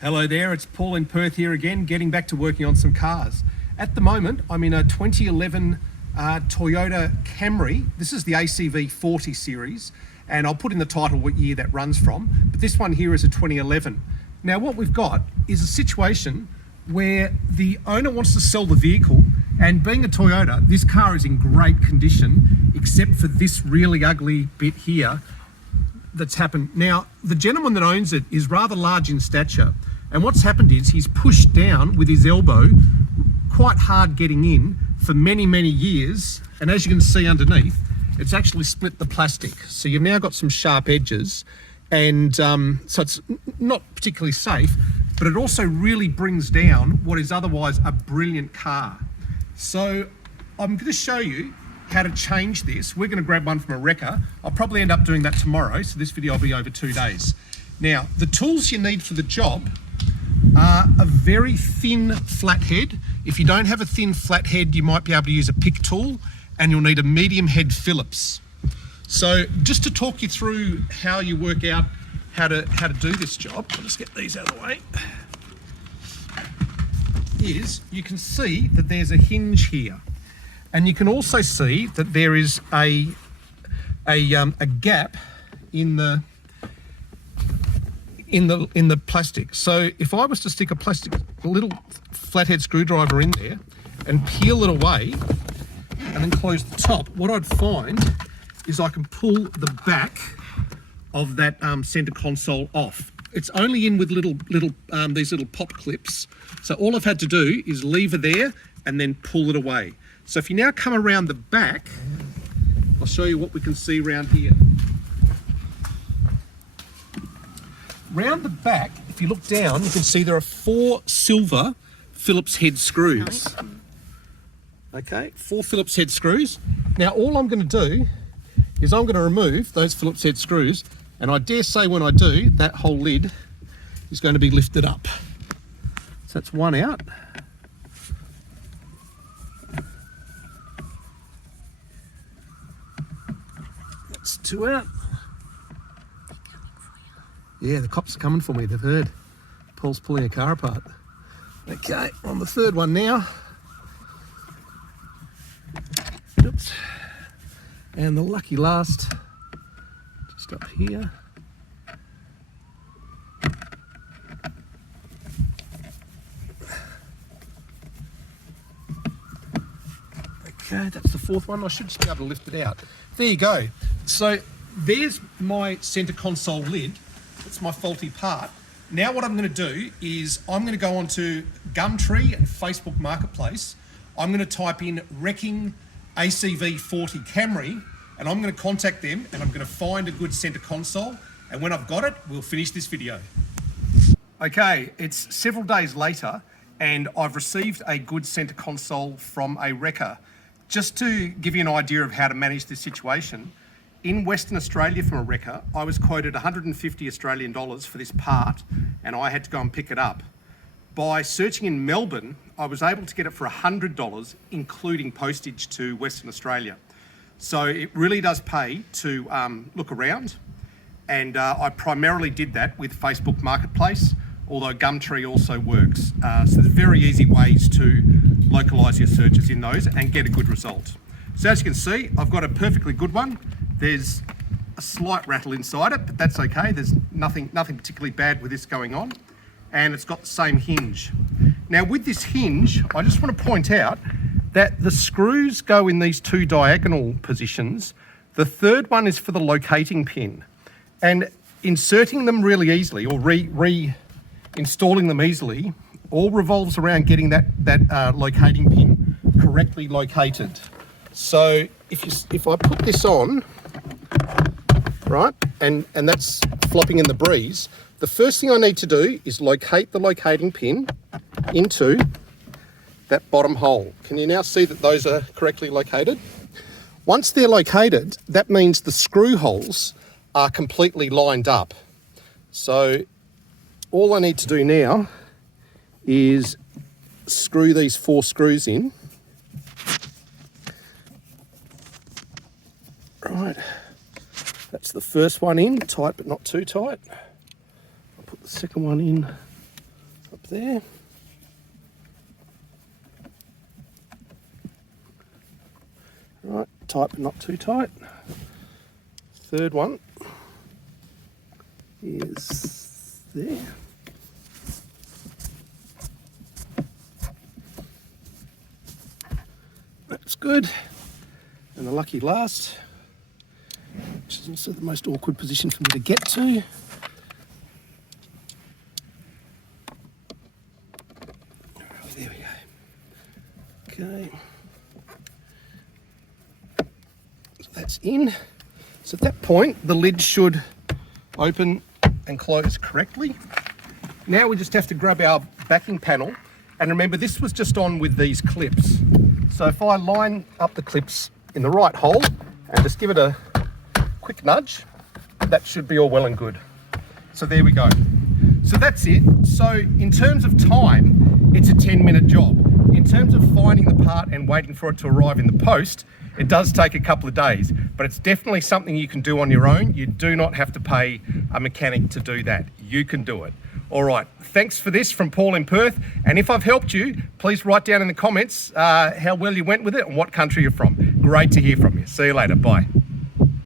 Hello there, it's Paul in Perth here again, getting back to working on some cars. At the moment, I'm in a 2011 Toyota Camry. This is the ACV40 series, and I'll put in the title what year that runs from, but this one here is a 2011. Now what we've got is a situation where the owner wants to sell the vehicle, and being a Toyota, this car is in great condition, except for this really ugly bit here that's happened. Now, the gentleman that owns it is rather large in stature, and what's happened is he's pushed down with his elbow quite hard getting in for many years, and as you can see underneath, it's actually split the plastic. So you've now got some sharp edges, and so it's not particularly safe, but it also really brings down what is otherwise a brilliant car. So I'm going to show you how to change this. We're going to grab one from a wrecker. I'll probably end up doing that tomorrow, so this video will be over 2 days. Now, the tools you need for the job are a very thin flathead. If you don't have a thin flathead, you might be able to use a pick tool, and you'll need a medium head Phillips. So just to talk you through how you work out how to do this job, I'll just get these out of the way, is you can see that there's a hinge here. And you can also see that there is a gap in the plastic. So if I was to stick a little flathead screwdriver in there and peel it away and then close the top, what I'd find is I can pull the back of that center console off. It's only in with these little pop clips. So all I've had to do is lever there and then pull it away. So if you now come around the back, I'll show you what we can see around here. Round the back, if you look down, you can see there are 4 silver Phillips head screws. Okay, 4 Phillips head screws. Now all I'm going to do is I'm going to remove those Phillips head screws, and I dare say when I do, that whole lid is going to be lifted up. So that's one out. That's 2 out. Yeah, the cops are coming for me, they've heard. Paul's pulling a car apart. Okay, on the 3rd one now. Oops. And the lucky last, just up here. Okay, that's the 4th one. I should just be able to lift it out. There you go. So there's my center console lid. That's my faulty part. Now what I'm going to do is I'm going to go onto Gumtree and Facebook Marketplace. I'm going to type in wrecking ACV40 Camry, and I'm going to contact them, and I'm going to find a good center console, and when I've got it, we'll finish this video. Okay, it's several days later, and I've received a good center console from a wrecker. Just to give you an idea of how to manage this situation, in Western Australia from a wrecker, I was quoted 150 Australian dollars for this part, and I had to go and pick it up. By searching in Melbourne, I was able to get it for $100, including postage to Western Australia. So it really does pay to look around, and I primarily did that with Facebook Marketplace, although Gumtree also works. So there's very easy ways to localise your searches in those and get a good result. So as you can see, I've got a perfectly good one. There's a slight rattle inside it, but that's okay. There's nothing particularly bad with this going on. And it's got the same hinge. Now with this hinge, I just want to point out that the screws go in these 2 diagonal positions. The 3rd one is for the locating pin. And inserting them really easily, or reinstalling them easily, all revolves around getting that locating pin correctly located. So if I put this on, right, and that's flopping in the breeze, the first thing I need to do is locate the locating pin into that bottom hole. Can you now see that those are correctly located? Once they're located, that means the screw holes are completely lined up. So all I need to do now is screw these 4 screws in. Right, that's the first one in, tight but not too tight. I'll put the second one in there. Right, tight but not too tight. Third one is there. That's good. And the lucky last, which is also the most awkward position for me to get to. There we go. Okay. So that's in. So at that point, the lid should open and close correctly. Now we just have to grab our backing panel. And remember, this was just on with these clips. So if I line up the clips in the right hole and just give it a quick nudge, that should be all well and good. So there we go. So that's it. So in terms of time, it's a 10-minute job. In terms of finding the part and waiting for it to arrive in the post, it does take a couple of days, but it's definitely something you can do on your own. You do not have to pay a mechanic to do that. You can do it. All right, thanks for this from Paul in Perth. And if I've helped you, please write down in the comments how well you went with it and what country you're from. Great to hear from you. See you later. Bye.